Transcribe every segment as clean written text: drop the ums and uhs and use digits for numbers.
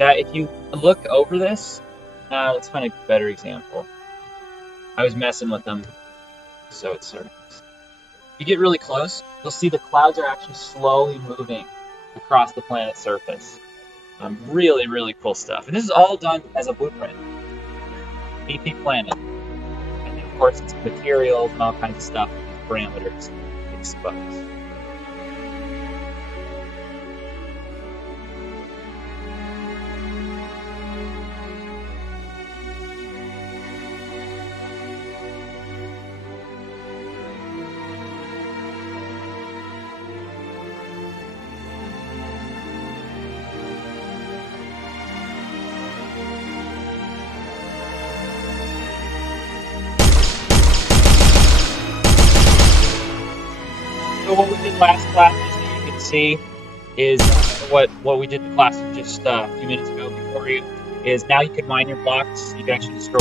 that if you look over this, let's find a better example. I was messing with them, so it's sort of. If you get really close, you'll see the clouds are actually slowly moving across the planet's surface. Really, really cool stuff. And this is all done as a blueprint. BP planet. And then, of course, it's materials and all kinds of stuff, parameters exposed. So what we did last class, just so you can see, is what we did in the class just a few minutes ago before you, is now you can mine your blocks. You can actually just throw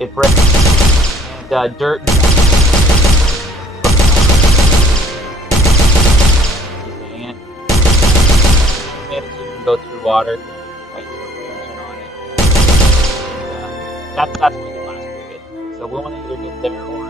it bricks and dirt. And you can go through water. Right, on it. And, that's what we did last period. So we want to either get there or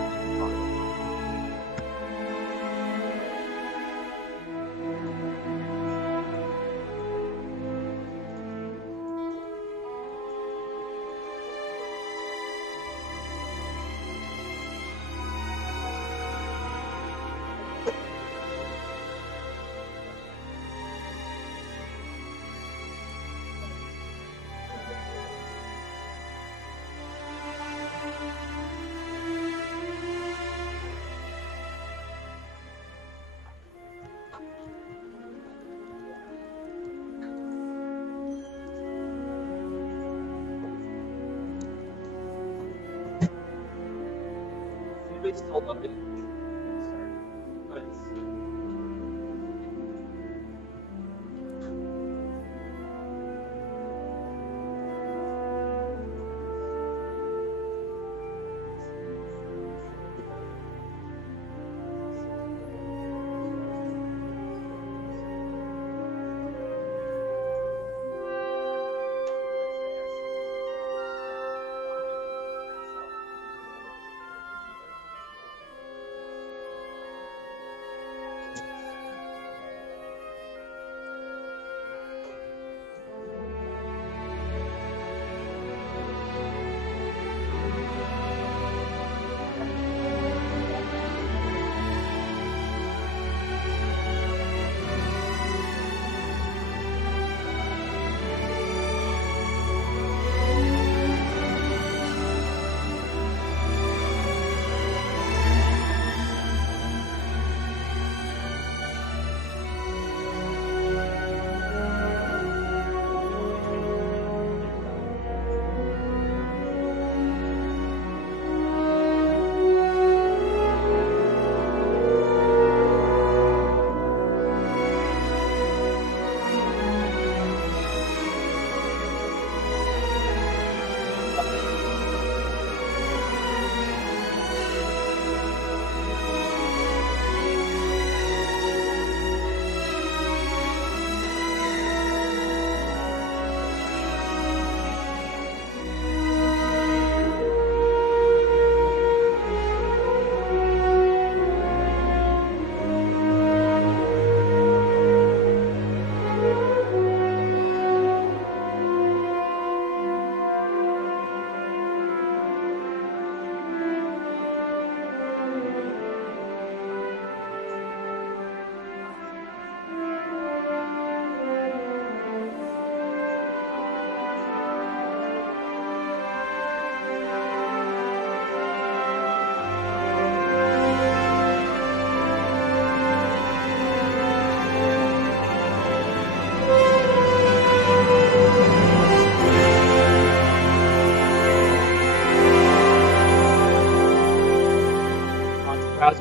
still loading.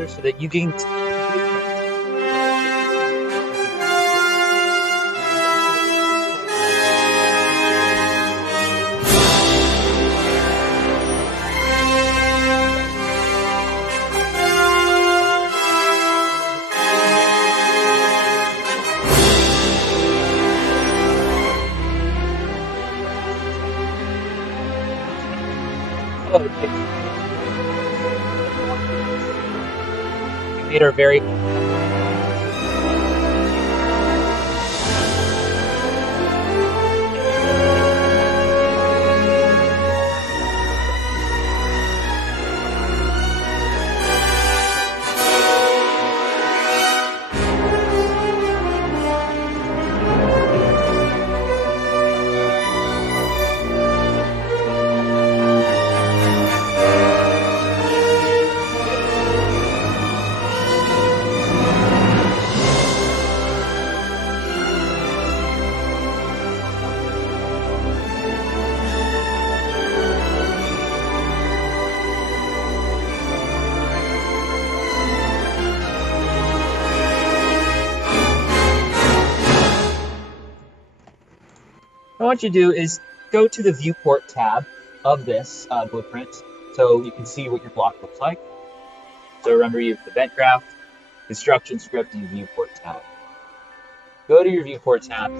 So that you can made are very... What I want you to do is go to the viewport tab of this blueprint so you can see what your block looks like. So remember, you have the event graph, construction script, and viewport tab. Go to your viewport tab.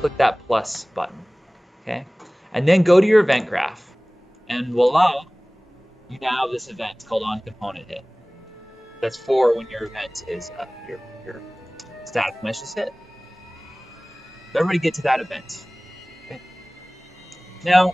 Click that plus button, okay? And then go to your event graph, and voila, you now have this event called onComponent hit. That's for when your event is your static mesh is hit. So everybody get to that event. Okay? Now,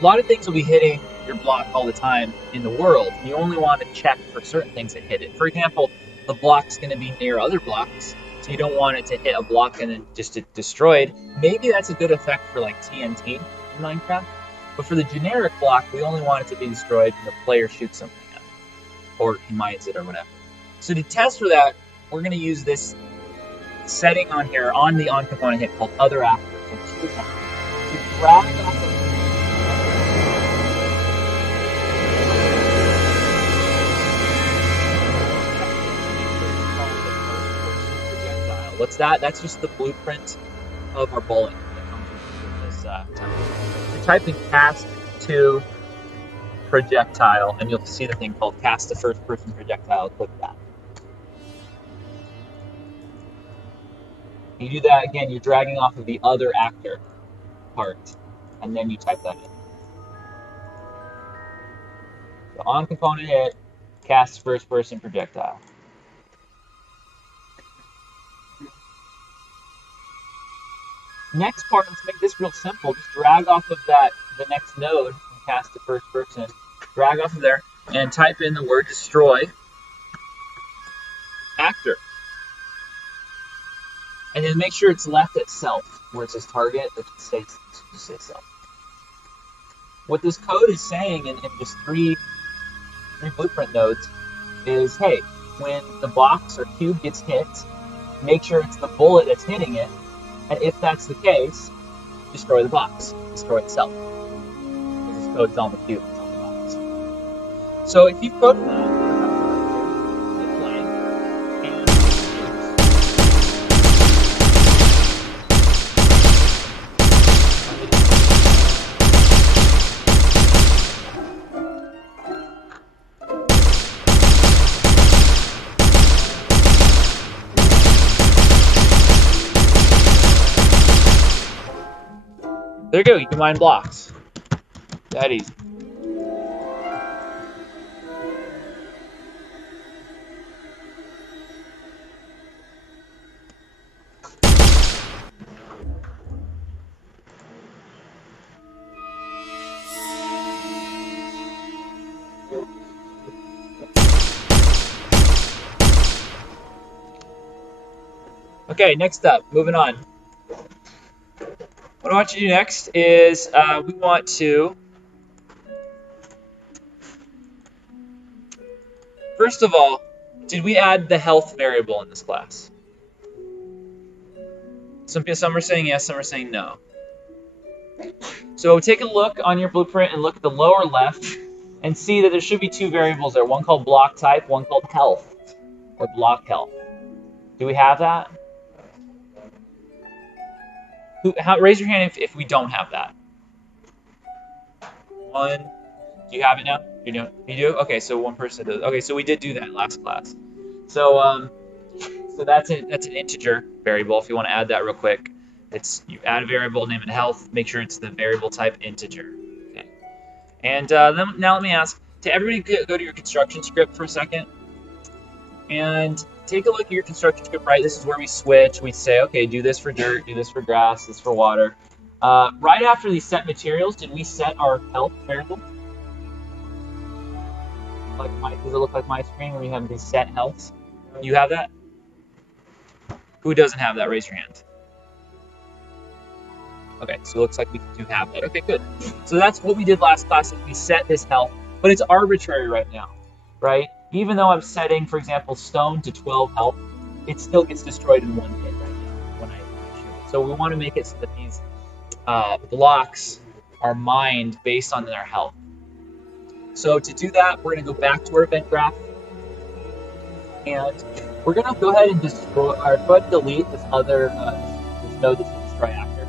a lot of things will be hitting your block all the time in the world. You only want to check for certain things that hit it. For example, the block's going to be near other blocks, so you don't want it to hit a block and then just get destroyed. Maybe that's a good effect for like TNT in Minecraft, but for the generic block, we only want it to be destroyed when the player shoots something at it, or he mines it or whatever. So to test for that, we're going to use this setting on here on the onComponent hit called Other Actors. So choose one. So drag off of What's that? That's just the blueprint of our bullet that comes with this template. So type in cast to projectile, and you'll see the thing called cast to first person projectile. Click that. You do that again, you're dragging off of the other actor part, and then you type that in. So onComponent hit, cast first person projectile. Next part, let's make this real simple. Just drag off of that, the next node, and cast to first person. Drag off of there, and type in the word destroy actor. And then make sure it's left at self, where it says target, it just say self. What this code is saying in just three blueprint nodes is, hey, when the box or cube gets hit, make sure it's the bullet that's hitting it. And if that's the case, destroy the box, destroy itself. Because this code's on the cube, it's on the box. So if you code that, hit play, and there you go, you can mine blocks. That easy. Okay, next up, moving on. What I want you to do next is we want to First of all, did we add the health variable in this class? Some are saying yes, some are saying no. So take a look on your blueprint and look at the lower left and see that there should be two variables there, one called block type, one called health, or block health. Do we have that? Raise your hand if we don't have that. One. Do you have it now? You do? Okay, so one person does. Okay, so we did do that last class. So so that's an integer variable. If you want to add that real quick, you add a variable, name it health. Make sure it's the variable type integer. Okay. And now let me ask, to everybody go to your construction script for a second, and take a look at your construction script. Right, this is where we switch. We say, okay, do this for dirt, do this for grass, this for water. Right after these set materials, did we set our health variable? Does it look like my screen where you have these set healths? You have that? Who doesn't have that? Raise your hand. Okay, so it looks like we do have that. Okay, good. So that's what we did last class. We set this health, but it's arbitrary right now, right? Even though I'm setting, for example, stone to 12 health, it still gets destroyed in one hit right now when I shoot it. So we want to make it so that these blocks are mined based on their health. So to do that, we're going to go back to our event graph, and we're going to go ahead and destroy, or go ahead and delete this other this node that's a destroy actor.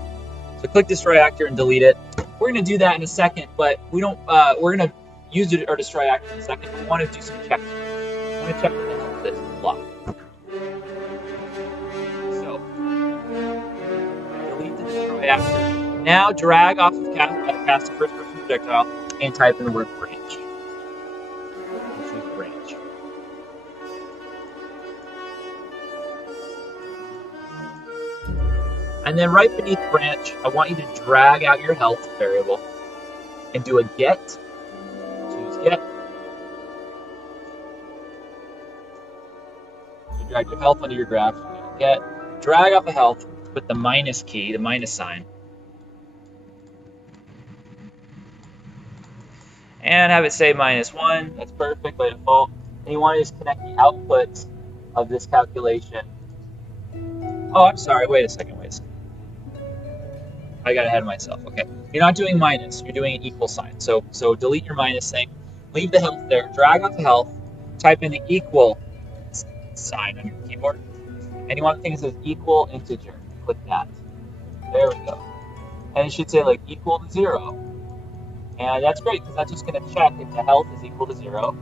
So click destroy actor and delete it. We're going to do that in a second, but we don't. We're going to use it or destroy actor in a second. We want to do some checks. We want to check the health of this block. So delete the destroy actor. Now drag off of cast a first person projectile and type in the word branch. Choose branch. And then right beneath branch, I want you to drag out your health variable and do a get. Choose get. You drag your health onto your graph, get. Drag out the health with the minus key, the minus sign. And have it say -1. That's perfect by default. And you want to just connect the outputs of this calculation. Oh, I'm sorry. Wait a second. I got ahead of myself. Okay. You're not doing minus. You're doing an equal sign. So delete your minus thing. Leave the health there. Drag off the health. Type in the equal sign on your keyboard. And you want the thing that says equal integer. Click that. There we go. And it should say like equal to 0. And that's great because that's just going to check if the health is equal to 0.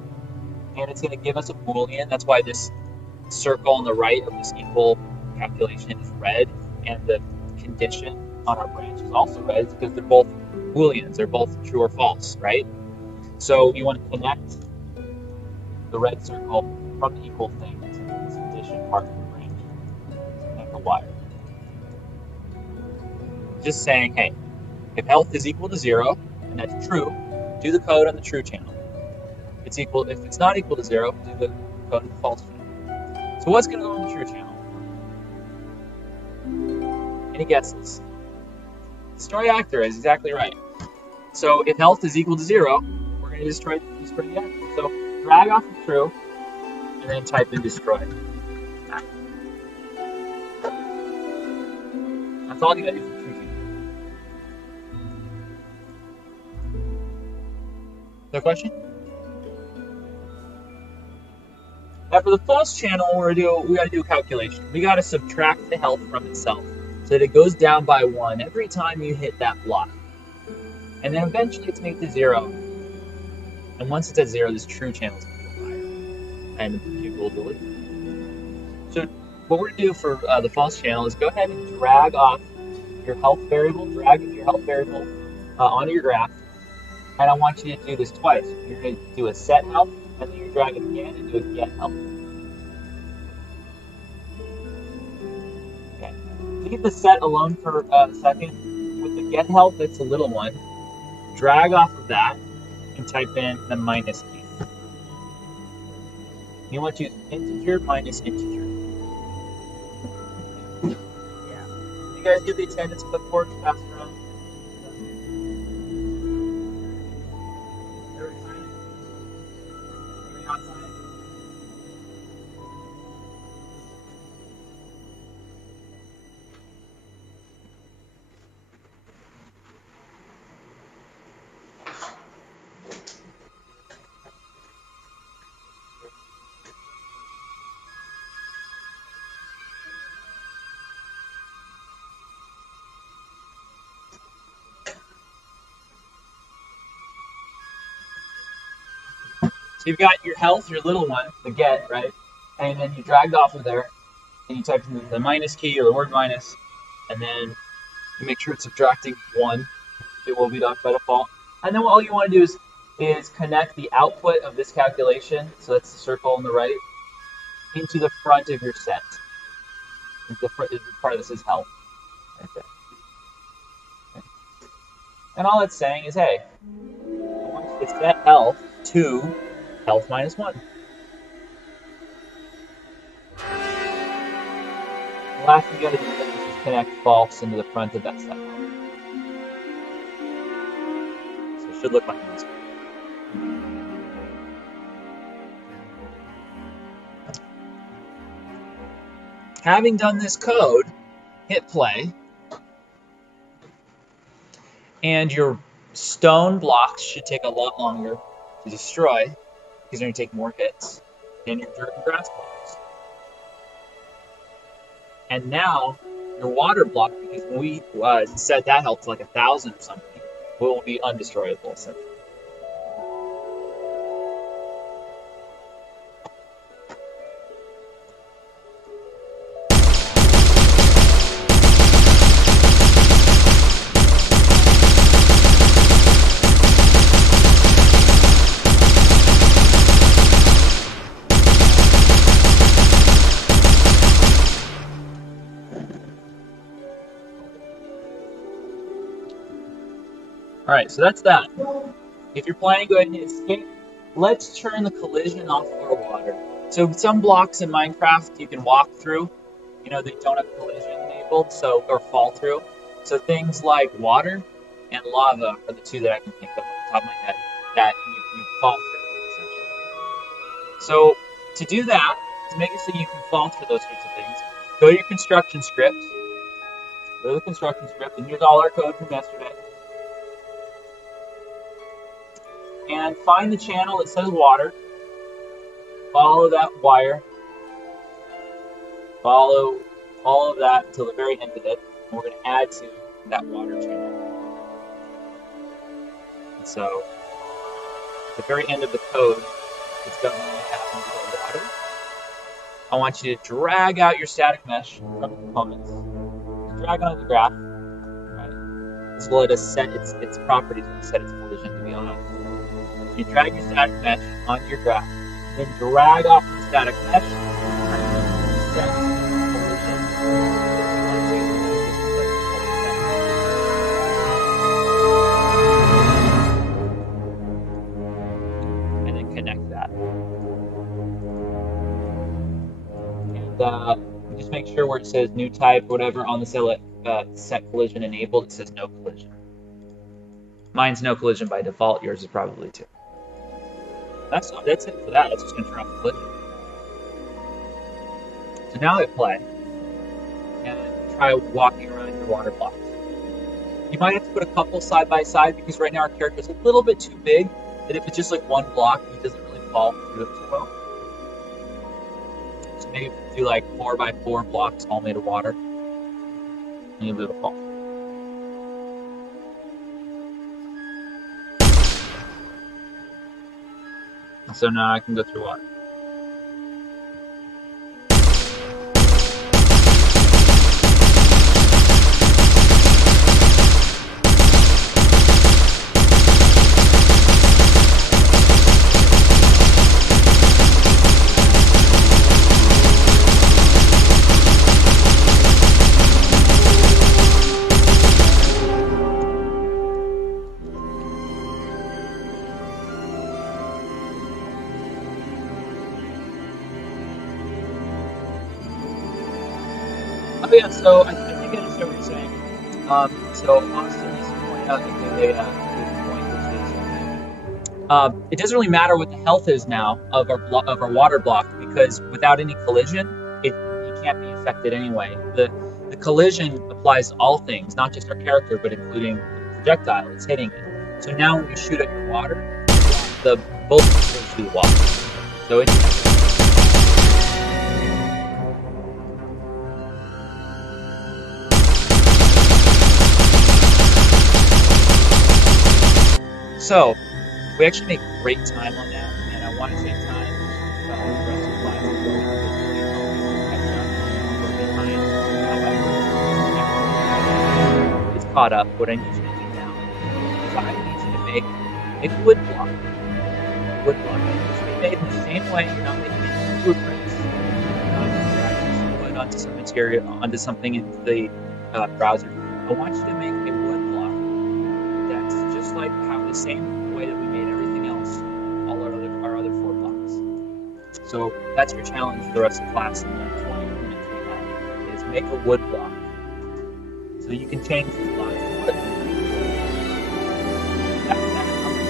And it's going to give us a Boolean. That's why this circle on the right of this equal calculation is red. And the condition on our branch is also red because they're both Booleans. They're both true or false, right? So you want to connect the red circle from the equal thing to this condition part of the branch. Connect the wire. Just saying, hey, if health is equal to 0, and that's true, do the code on the true channel. If it's not equal to 0, do the code on the false channel. So what's going to go on the true channel? Any guesses? Destroy actor is exactly right. So if health is equal to 0, we're going to destroy the actor. So drag off the true, and then type in destroy. That's all you got to do for the true channel. No question? Now for the false channel, we got to do a calculation. We got to subtract the health from itself so that it goes down by 1 every time you hit that block. And then eventually it's made to 0. And once it's at 0, this true channel is going to go higher. And you will delete it. So what we're going to do for the false channel is go ahead and drag off your health variable, onto your graph. And I want you to do this twice. You're going to do a set health, and then you drag it again and do a get health. Okay. Leave the set alone for a second. With the get health, it's a little one. Drag off of that and type in the minus key. You want to use integer minus integer. Yeah. You guys give the attendance clipboard pass around? So you've got your health, your little one, the get, right? And then you dragged off of there, and you type in the minus key or the word minus, and then you make sure it's subtracting 1. It will be docked by default. And then all you want to do is connect the output of this calculation, so that's the circle on the right, into the front of your set. The part of this is health. Right there. Okay. And all it's saying is, hey, I want you to set health to health minus 1. The last thing you got to do is just connect false into the front of that set. So it should look like this. Having done this code, hit play, and your stone blocks should take a lot longer to destroy because they're going to take more hits than your dirt and grass blocks. And now your water block, because when we set that health to like 1,000 or something, will be undestroyable essentially. Alright, so that's that. If you're planning, go ahead and hit escape. Let's turn the collision off of our water. So some blocks in Minecraft you can walk through, they don't have collision enabled, or fall through. So things like water and lava are the two that I can think of off the top of my head that you fall through, essentially. So to do that, to make it so you can fall through those sorts of things, go to your construction script. Go to the construction script, and here's all our code from yesterday. And find the channel that says water. Follow that wire. Follow all of that until the very end of it. And we're going to add to that water channel. And so, at the very end of the code, it's going to happen to the water. I want you to drag out your static mesh from the components. Drag on the graph. Right? This will let us set its properties when we set its collision to be on. You drag your static mesh onto your graph, then drag off the static mesh, set collision. And then connect that. And just make sure where it says new type, whatever, on the set collision enabled, it says no collision. Mine's no collision by default, yours is probably too. That's it for that. That's just going to turn off the collision. So now hit play and try walking around your water blocks. You might have to put a couple side by side because right now our character is a little bit too big, and if it's just like one block, he doesn't really fall through it too well. So maybe do like 4x4 blocks all made of water, and you'll be able to fall. So now I can go through water. Oh yeah, so I think I understand what you're saying. So Austin needs to point out a good point, which is it doesn't really matter what the health is now of our water block, because without any collision, it can't be affected anyway. The collision applies to all things, not just our character, but including the projectile that's hitting it. So now when you shoot at your water, the bullet goes through the water. So it's So, we actually make great time on that, and I want to save time for the rest of class to go individually and help you catch up or behind. However, it's caught up. What I need you to do now is I need you to make a wood block. Wood block. It needs to be made in the same way. You're not making any blueprints. You're not dragging some wood onto some material, onto something in the browser. I want you to make a wood block that's just like how the same way that we made everything else, all our other 4 blocks. So that's your challenge for the rest of class in the 20 minutes we have, is make a wood block. So you can change these blocks to wood. That's how much fun.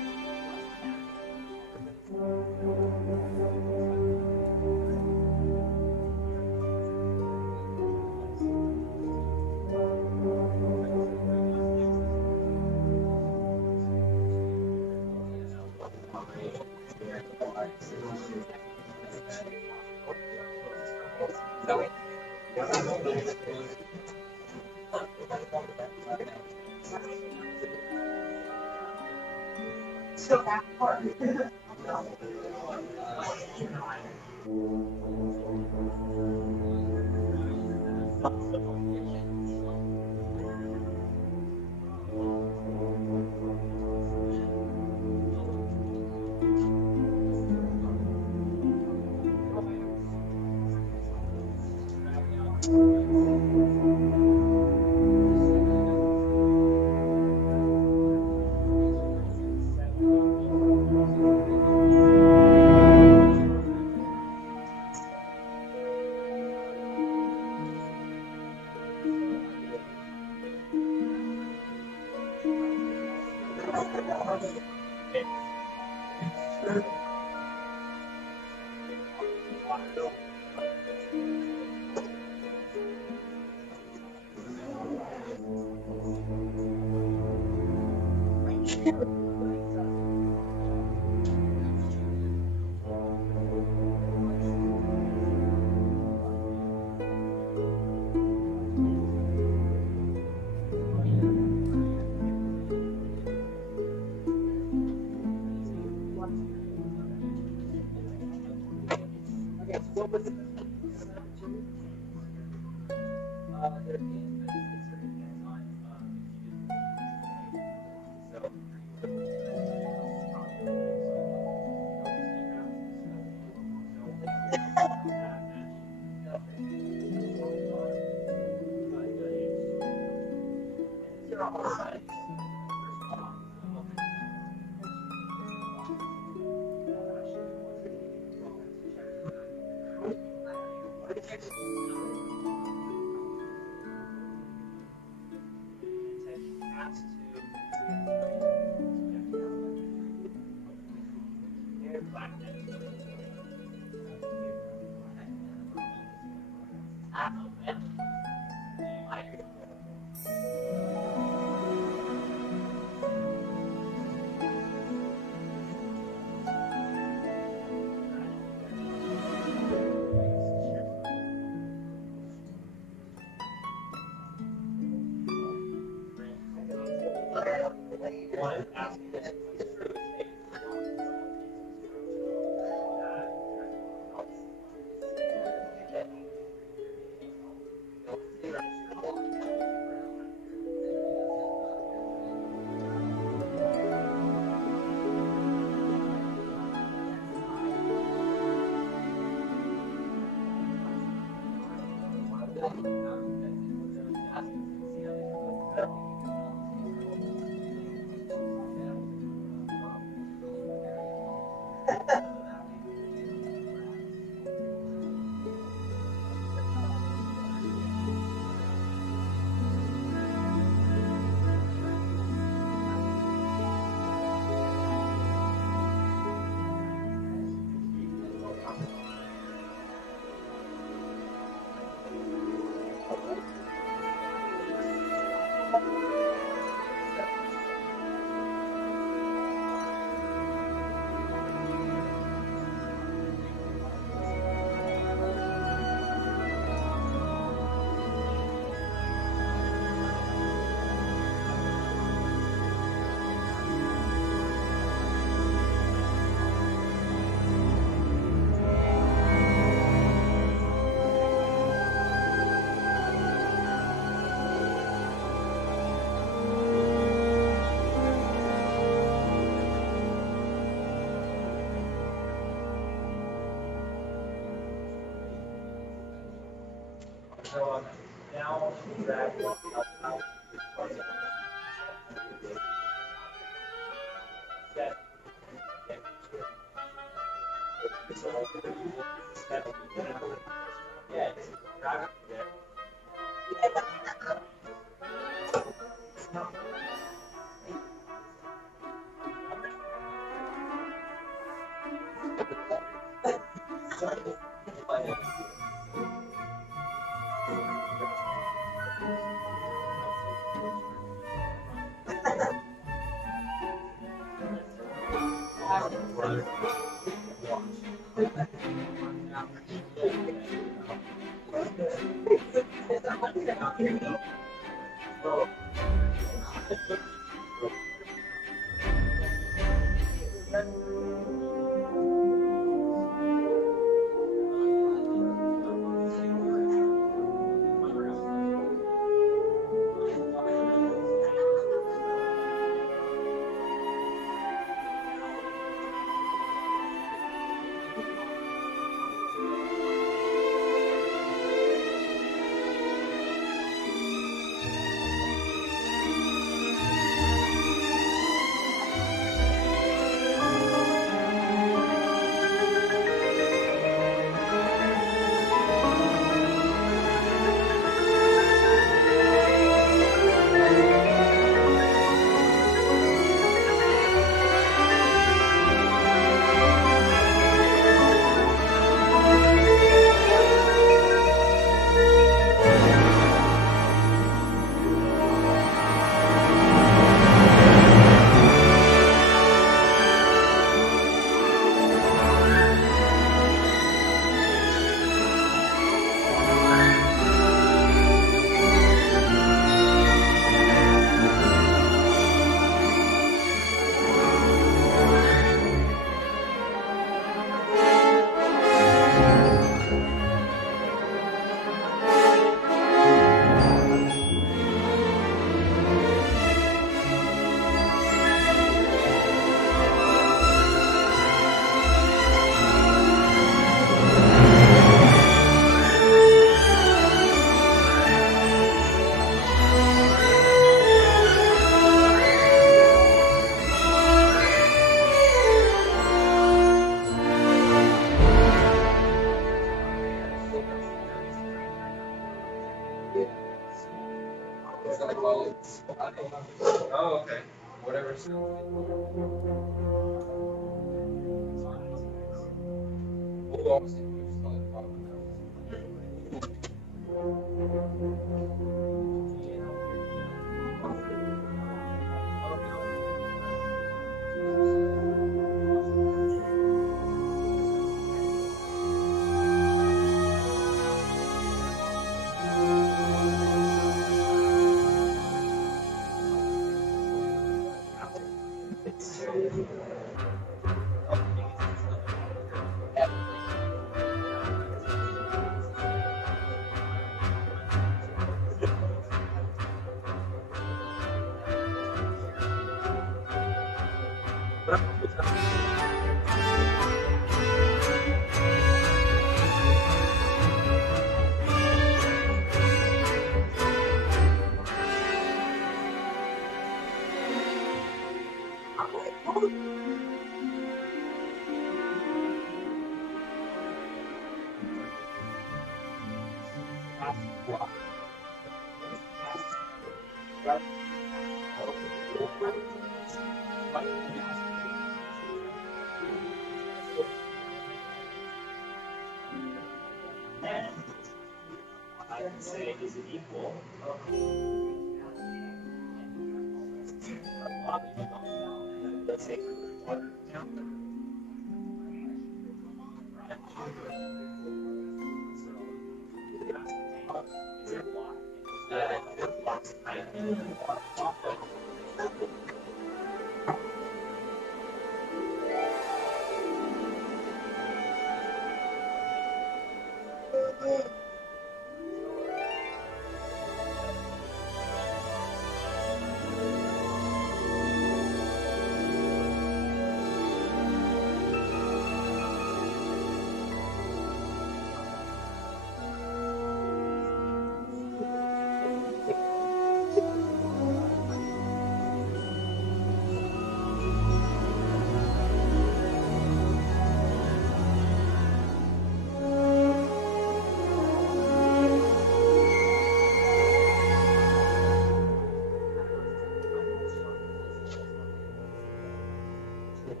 What's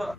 up?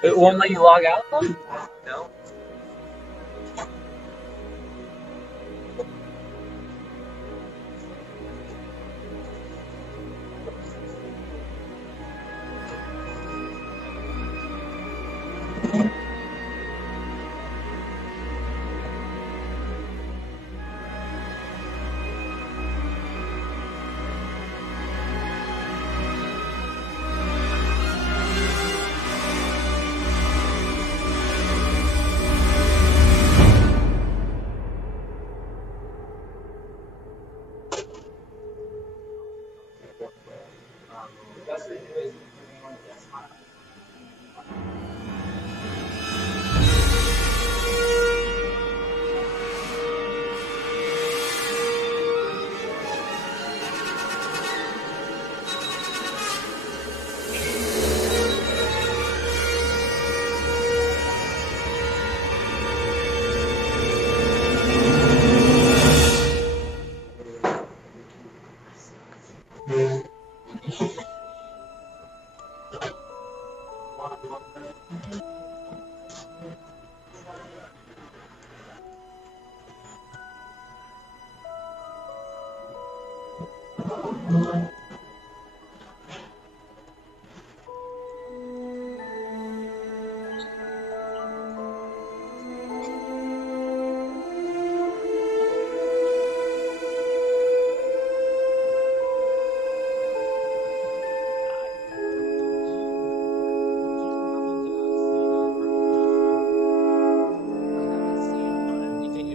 It won't let you log out though? No.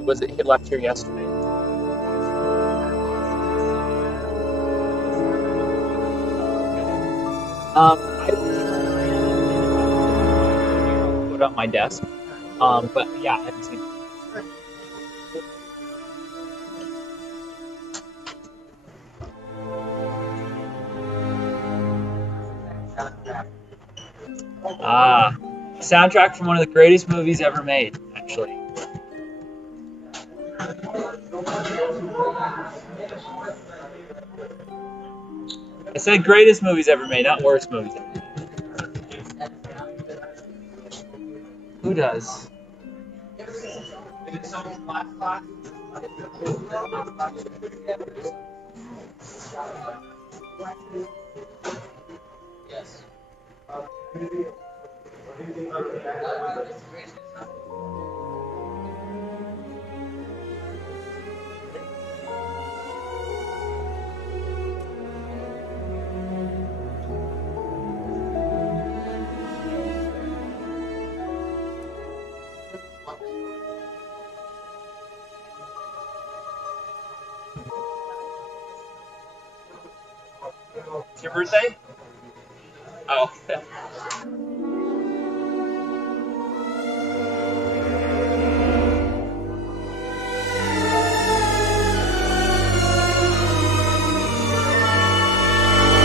Was it he left here yesterday? I put it on my desk. But yeah, I haven't seen it. Soundtrack from one of the greatest movies ever made, actually. I said greatest movies ever made, not worst movies ever made. Who does? Yes. It's your birthday? Oh.